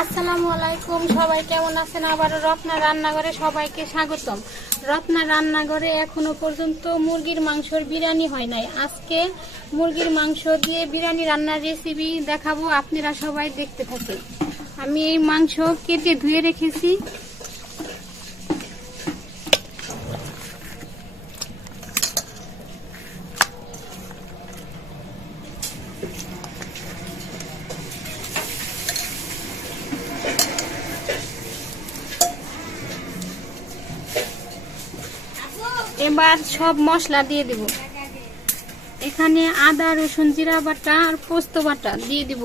আসসালামু আলাইকুম, সবাই কেমন আছেন? আবারও রত্না রান্নাঘরে সবাইকে স্বাগতম। রত্না রান্নাঘরে এখনো পর্যন্ত মুরগির মাংসর বিরিয়ানি হয় নাই। আজকে মুরগির মাংস দিয়ে বিরিয়ানি রান্নার রেসিপি দেখাবো, আপনারা সবাই দেখতে থাকেন। আমি এই মাংস কেটে ধুয়ে রেখেছি। এবার সব মশলা দিয়ে দিব। এখানে আদা, রসুন, জিরা বাটা আর পোস্ত বাটা দিয়ে দিব।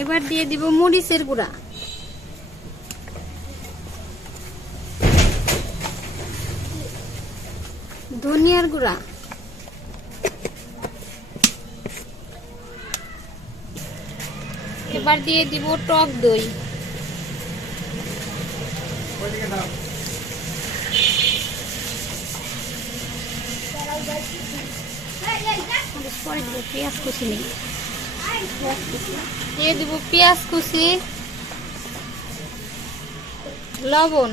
এবার দিয়ে দিব মরিচের গুঁড়া, ধনিয়ার গুঁড়া, এবার দিয়ে দিব টক দই, পেঁয়াজ কুচি নেই, দিয়ে দিব পেঁয়াজ কুচি, লবণ,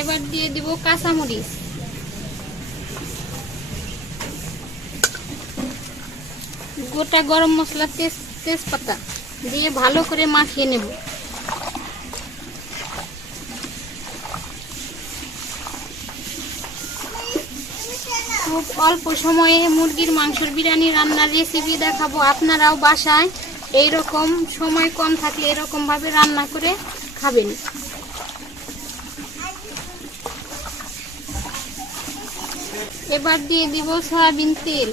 এবার দিয়ে দিব কাঁচামরিচ, গোটা গরম মশলা, তেজপাতা দিয়ে ভালো করে মাখিয়ে নেব। খুব অল্প সময়ে মুরগির মাংসের বিরিয়ানি রান্নার রেসিপি দেখাবো। আপনারাও বাসায় এইরকম সময় কম থাকলে এরকম ভাবে রান্না করে খাবেন। এবার দিয়ে দিব সয়াবিন তেল,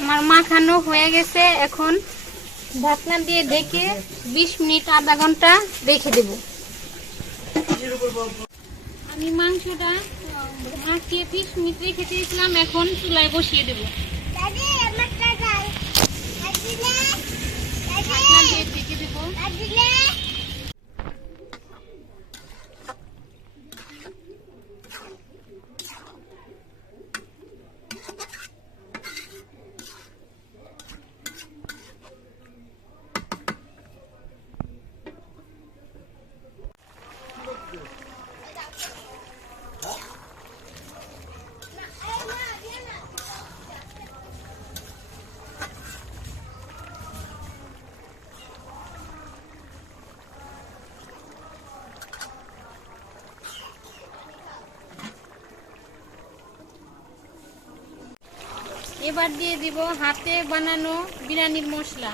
আমার মাখানো হয়ে গেছে। এখন ঢাকনা দিয়ে ঢেকে 20 মিনিট আধা ঘন্টা রেখে দেব। আমি মাংসটা মাখিয়ে 20 মিনিট রেখে দিয়েছিলাম, এখন চুলায় বসিয়ে দেব। ঢাকনা দিয়ে ঢেকে দেব। এবার দিয়ে দিব হাতে বানানো বিরিয়ানির মশলা,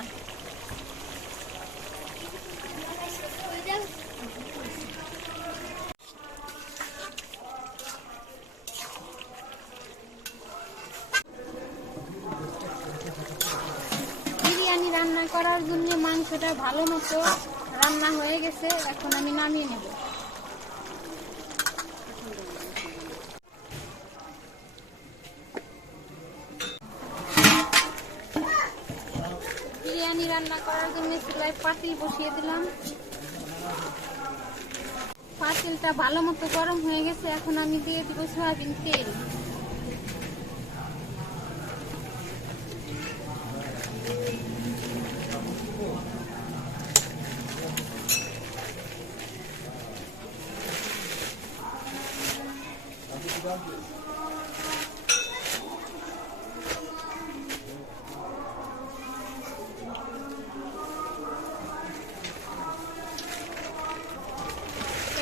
বিরিয়ানি রান্না করার জন্য মাংসটা ভালো মতো রান্না হয়ে গেছে। এখন আমি নামিয়ে নেব। বিরিয়ানি রান্না করার জন্য চুলায় পাতিল বসিয়ে দিলাম। পাতিলটা ভালো মতো গরম হয়ে গেছে। এখন আমি দিয়ে দিব সয়াবিন তেল,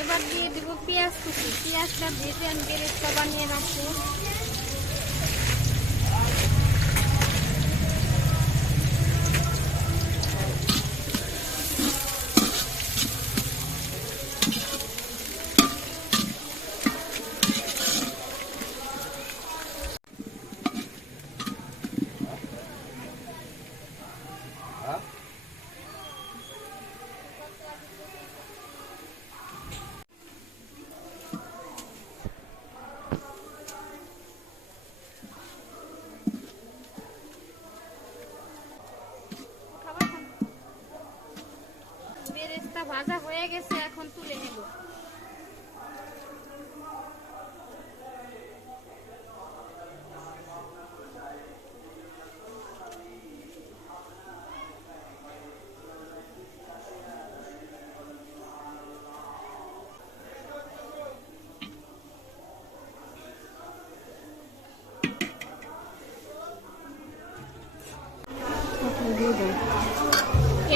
এবার দিয়ে দিব পেঁয়াজ কুচি। পেঁয়াজটা ভেজে আমি বেরেস্তা বানিয়ে রাখবো। Huh? ভাজা হয়ে গেছে, এখন তুলে নেব।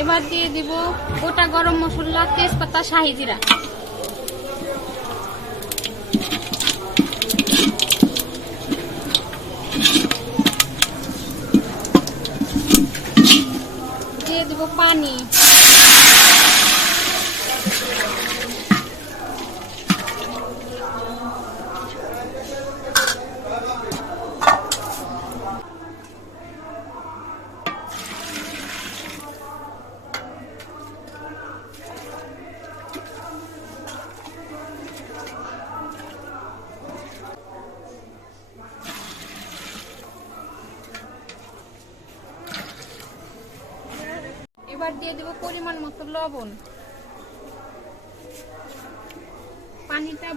এবার দিয়ে দিব গোটা গরম মশলা, তেজপাতা, শাহি জিরা। দিয়ে দিব পানি। এবার দিয়ে দেব পরিমাণ মতো লবণ। পানিটা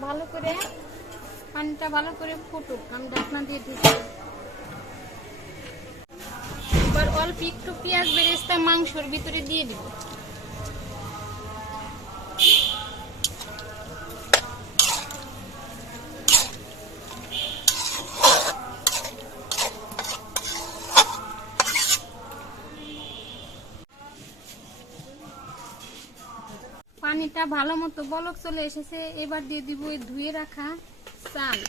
ভালো করে ফুটুক, আমি ঢাকনা দিয়ে দিচ্ছি। এবার অল্প একটু পেঁয়াজ বেরেস্তা মাংসের ভিতরে দিয়ে দিব। পানিটা ভালো মতো বলক চলে এসেছে, এবার দিয়ে দিব এই ধুয়ে রাখা চাল।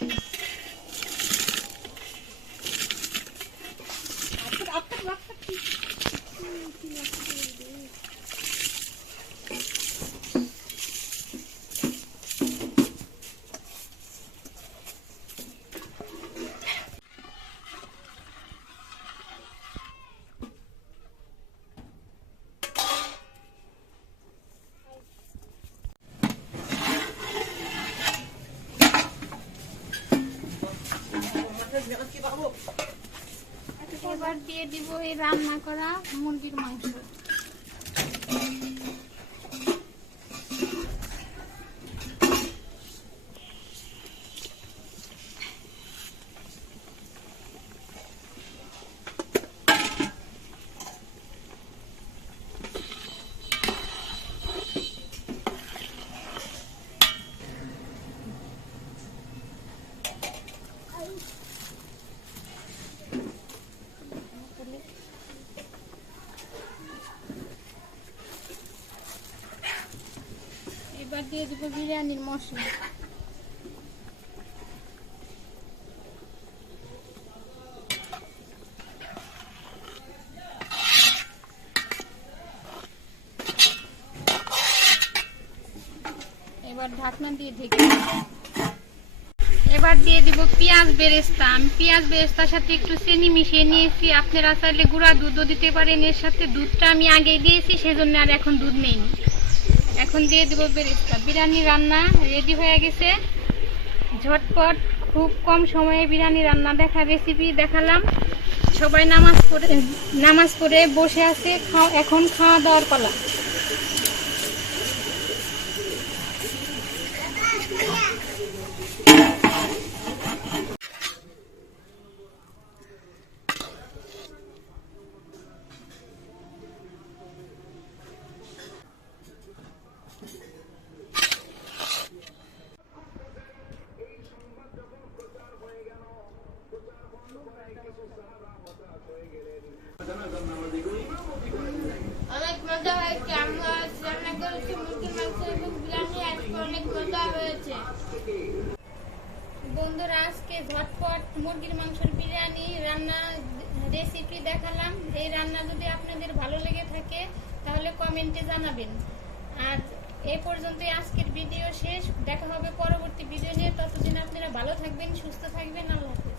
এবার দিয়ে দিব এই রান্না করা মুরগির মাংস। এবার দিয়ে দিব বিরিয়ানির মশলা। এবার ঢাকনা দিয়ে ঢেকে দেব। এবার দিয়ে দিব পেঁয়াজ বেরেস্তা। আমি পেঁয়াজ বেরেস্তার সাথে একটু চিনি মিশিয়ে নিয়েছি, আপনারা চাইলে গুঁড়া দুধও দিতে পারেন। এর সাথে দুধটা আমি আগেই দিয়েছি, সেজন্য আর এখন দুধ নেই। এখন দিয়ে দিব বেরেস্তা। বিরিয়ানি রান্না রেডি হয়ে গেছে। ঝটপট খুব কম সময়ে বিরিয়ানি রান্না রেসিপি দেখালাম। সবাই নামাজ পড়ে বসে আছে, এখন খাওয়া দাওয়ার পালা। অনেক মজা হয়েছে। আমরা রান্না করেছি মুরগির মাংস এবং বিরিয়ানি, আজকে অনেক মজা হয়েছে। বন্ধুরা, আজকে ঝটপট মুরগির মাংসের বিরিয়ানি রান্না রেসিপি দেখালাম। এই রান্না যদি আপনাদের ভালো লেগে থাকে তাহলে কমেন্টে জানাবেন। আর এই পর্যন্তই আজকের ভিডিও শেষ। দেখা হবে পরবর্তী ভিডিও নিয়ে। ততদিন আপনারা ভালো থাকবেন, সুস্থ থাকবেন। আল্লাহ হাফেজ।